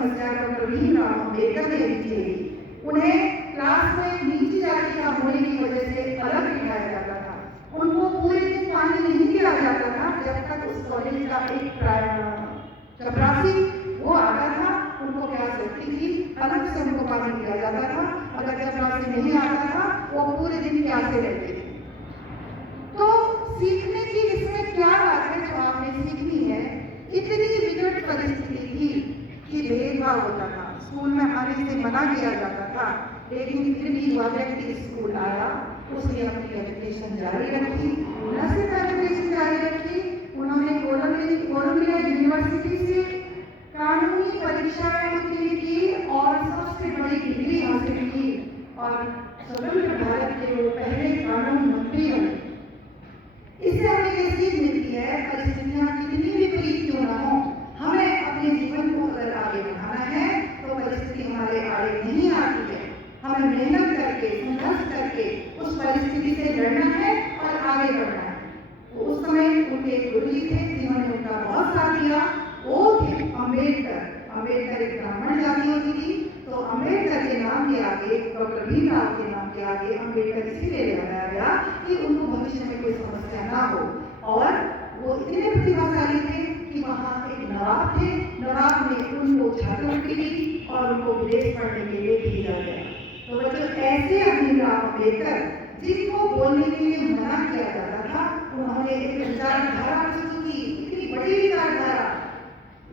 समस्या डॉक्टर भीमराव अम्बेडकर ने लिखी थी। उन्हें क्लास में नीची जाति का होने की वजह से अलग बिठाया जाता था। उनको पूरे दिन पानी नहीं दिया जाता था जब तक उस कॉलेज का एक चपरासी वो आता था, उनको प्यास लगती थी, अलग से उनको पानी दिया जाता था। अगर चपरासी नहीं आता था वो पूरे दिन प्यासे रहते थे। तो सीखने की इसमें क्या बात है जो आपने सीखनी है? इतनी विकट परिस्थिति थी कि भेदभाव होता था, स्कूल में आने से मना किया जाता था, लेकिन फिर भी वह व्यक्ति स्कूल आया, उसने अपनी एजुकेशन जारी रखी, न सिर्फ एजुकेशन जारी रखी, उन्होंने कोलंबिया यूनिवर्सिटी से कानूनी परीक्षाएं उत्तीर्ण की और सबसे बड़ी डिग्री हासिल की और स्वतंत्र भारत के वो पहले कानून मंत्री बने। इससे हमें ये सीख मिलती है, परिस्थितियां कितनी भी विपरीत क्यों ना हो, हमें अपने जीवन को अगर आगे बढ़ाना है तो परिस्थिति हमारे आगे नहीं आती है। हमें मेहनत करके, संघर्ष करके उस परिस्थिति से लड़ना है और आगे बढ़ना है। तो उस समय उनके गुरु जी थे जिन्होंने उनका बहुत साथ दिया, वो थे अम्बेडकर। अम्बेडकर एक ब्राह्मण जाति होती थी, तो अम्बेडकर के नाम के आगे, डॉक्टर भीमराव के नाम के आगे अम्बेडकर इसीलिए लगाया गया कि उनको भविष्य में कोई समस्या ना हो। और वो इतने प्रतिभाशाली थे कि वहाँ एक नवाब थे, नवाब ने उनको छात्रवृत्ति दी और उनको विदेश पढ़ने के लिए भेजा गया। तो बच्चों, ऐसे भीमराव अम्बेडकर जिनको बोलने के लिए मना किया जाता था, उन्होंने एक विचारधारा प्रस्तुत की, इतनी बड़ी विचारधारा।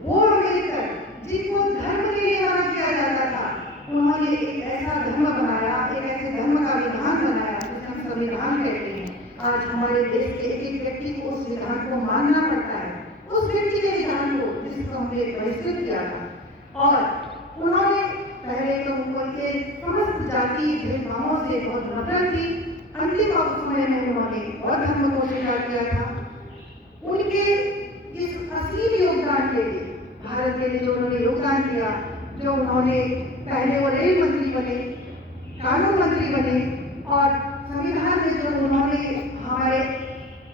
वो अम्बेडकर जिनको धर्म के लिए मना किया जाता था, उन्होंने एक ऐसा धर्म बनाया, एक ऐसे धर्म का विधान बनाया जिसे हम संविधान कहते हैं। आज हमारे देश के एक व्यक्ति को उस विधान को मानना पड़ता है, उस व्यक्ति के विधान को जिसको हमने बहिष्कृत किया था। और उन्होंने पहले तो उनको एक समस्त जाति भेदभावों से बहुत नफरत थी। अंतिम समय में उन्होंने बौद्ध धर्म को स्वीकार किया था। उनके इस असीम योगदान के लिए, भारत के लिए जो उन्होंने योगदान दिया, जो उन्होंने पहले वो रेल मंत्री बने, कानून मंत्री बने और संविधान में जो उन्होंने हमारे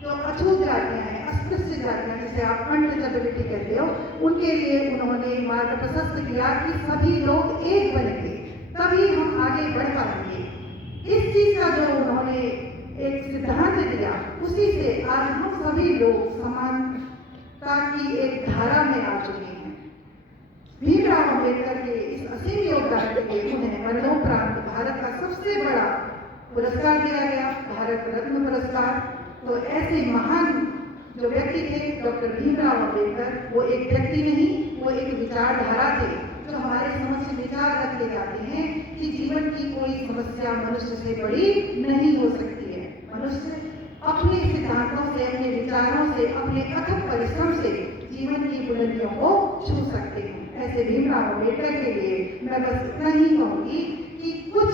जो अछूत जातियां हैं, अस्पृश्य जातियां जिसे आप अनटचेबिलिटी कहते हो, उनके लिए उन्होंने मार्ग प्रशस्त किया कि सभी लोग एक बनेंगे तभी हम आगे बढ़ पाएंगे। इस चीज का जो उन्होंने एक सिद्धांत दिया, उसी से आज हम सभी लोग समानता की एक धारा में आ चुके हैं। भीमराव अम्बेडकर के इस असीम योगदान के लिए उन्हें मरणोपरांत भारत का सबसे बड़ा पुरस्कार दिया गया, भारत रत्न पुरस्कार। तो ऐसे महान जो व्यक्ति थे डॉक्टर भीमराव अम्बेडकर, वो एक व्यक्ति नहीं, वो एक विचारधारा थे जो हमारे समक्ष विचार रखे जाते हैं कि जीवन की कोई समस्या मनुष्य से बड़ी नहीं हो सकती है। मनुष्य अपने सिद्धांतों से, अपने विचारों से, अपने अथक परिश्रम से जीवन की बुलंदियों को छू सकते हैं। ऐसे भीमराव अम्बेडकर के लिए मैं बस इतना ही कहूंगी कि कुछ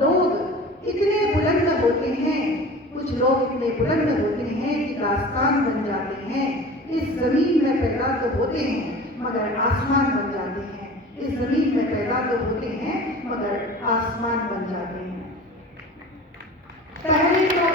लोग इतने बुलंद होते हैं, कुछ लोग इतने बुलंद होते हैं कि दास्तान बन जाते हैं। इस जमीन में पैदा तो होते हैं मगर आसमान बन जाते हैं। इस जमीन में पैदा तो होते हैं मगर आसमान बन जाते हैं। पहले तो